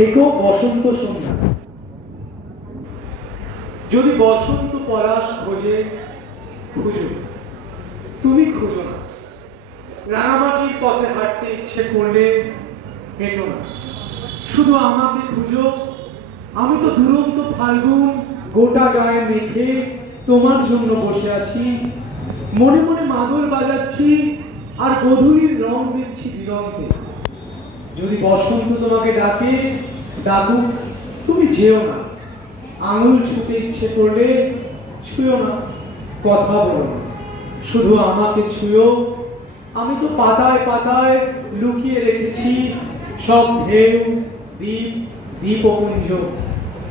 থেকেও বসন্ত সন্ধ্যা। যদি বসন্ত পলাশ খোঁজে, খুঁজো, তুমি খুঁজো না। রাঙামাটির পথে হাঁটতে ইচ্ছে করলে হেঁটো না, শুধু আমাকে খুঁজো। আমি তো দুরন্ত ফাল্গুন, গোটা গায়ে মেখে তোমার জন্য বসে আছি। মনে মনে মাদল বাজাচ্ছি আর গধূলির রং দিচ্ছি দিগন্তে। যদি বসন্ত তোমাকে ডাকে, ডাকুক, তুমি যেও না। আঙুল ছুঁতে ইচ্ছে করলে ছুঁয়ো না, কথা বলো না, শুধু আমাকে ছুঁয়ো। আমি তো পাতায় পাতায় লুকিয়ে রেখেছি সব ঢেউ, দ্বীপ, দ্বীপপুঞ্জ।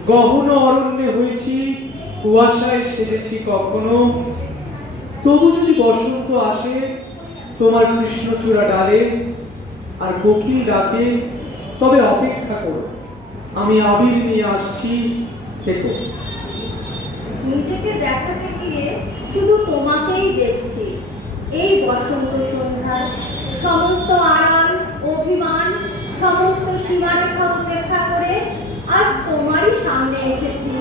গহন অরণ্যে হয়েছি, কুয়াশায় সেজেছি কখনো। তবু যদি বসন্ত আসে তোমার কৃষ্ণচূড়া ডালে আর কোকিল ডাকে, তবে অপেক্ষা করো, আমি আবির নিয়ে আসছি, থেকো। নিজেকে দেখাতে গিয়ে শুধু তোমাকেই দেখছি। এই বসন্ত সন্ধ্যার সমস্ত আড়াল, অভিমান, সমস্ত সীমারেখা উপেক্ষা করে আজ তোমারই সামনে এসেছি।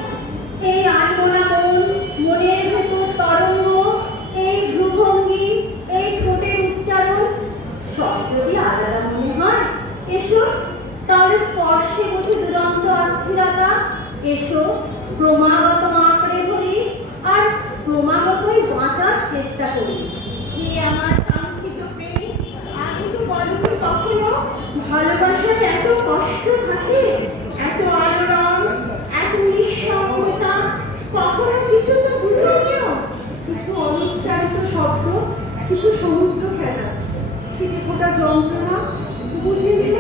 এই আনমনা মন, মনের ভেতর তরঙ্গ, এই ভ্রুভঙ্গি, এই ঠোঁটের উচ্চারণ সব যদি আলাদা মনে হয়, এসো, তাহলে স্পর্শে বুঝি দুরন্ত অস্থিরতা। এসো, ক্রমাগত আঁকড়ে ধরি আর ক্রমাগতই বাঁচার চেষ্টা করি। হে আমার কাঙ্ক্ষিত প্রেম, আগে তো বলনি কখনো ভালোবাসার এত কষ্ট থাকে, এত আলোড়ন, এত নিঃসঙ্গতা, কখনো কিছু তো বুঝিও। কিছু অনুচ্চারিত শব্দ, কিছু সমুদ্র ফেলা, ছিটে ফোটা যন্ত্রণা, বুঝে নিল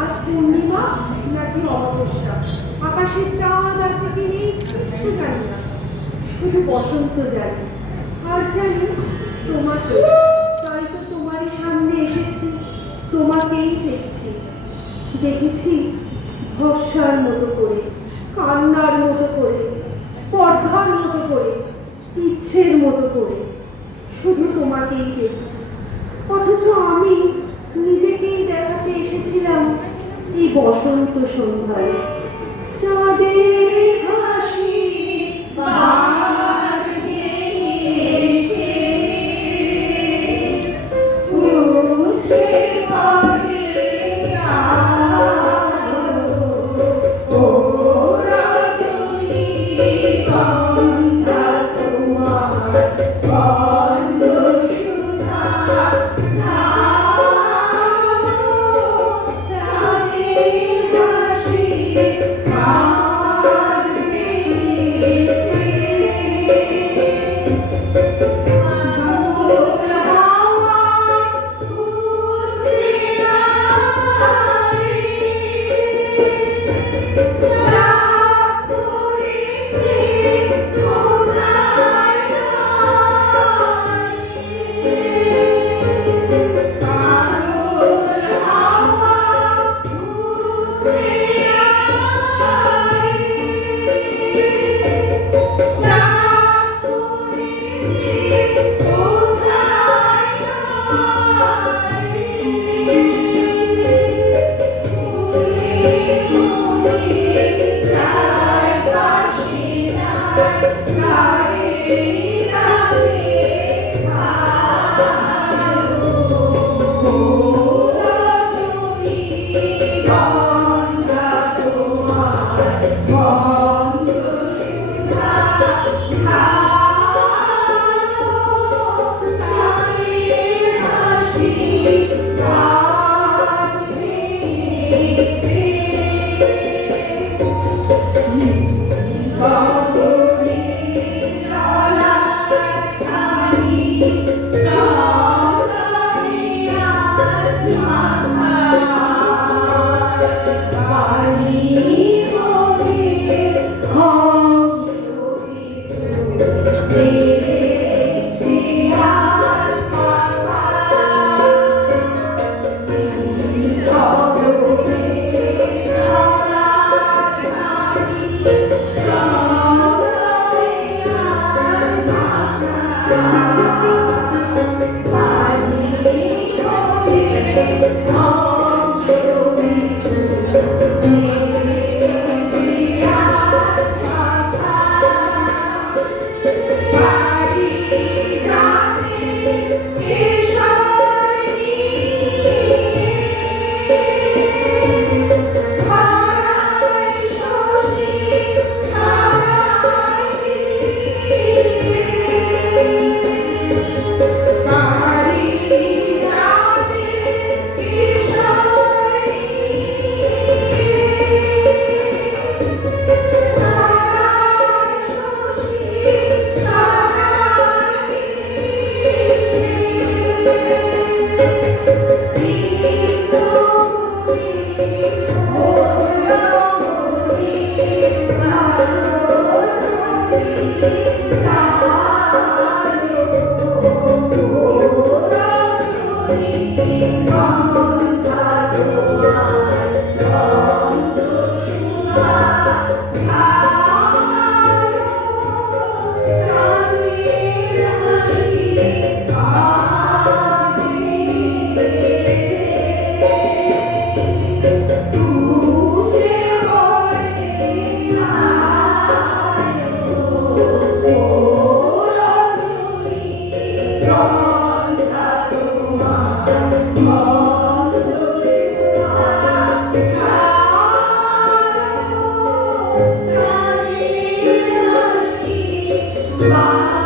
আজ পূর্ণিমা নাকি অমাবস্যা, আকাশে চাঁদ আছে কি নেই কিছু জানি না, শুধু বসন্ত জানি। আর জানি তোমাকে, তাই তো তোমারই সামনে এসেছি, তোমাকেই দেখছি। দেখেছি ভরসার মতো করে, কান্নার মতো করে, স্পর্ধার মতো করে, ইচ্ছের মতো করে, শুধু তোমাকেই দেখছি। অথচ আমি নিজেকেই দেখাতে এসেছিলাম এই বসন্ত সন্ধ্যায়। চাঁদের হাসি বাদ গেছে, মুছে পড়ে আলো, ও রজনী গন্ধা তোমার গন্ধ সুধা গন্ধা Bye.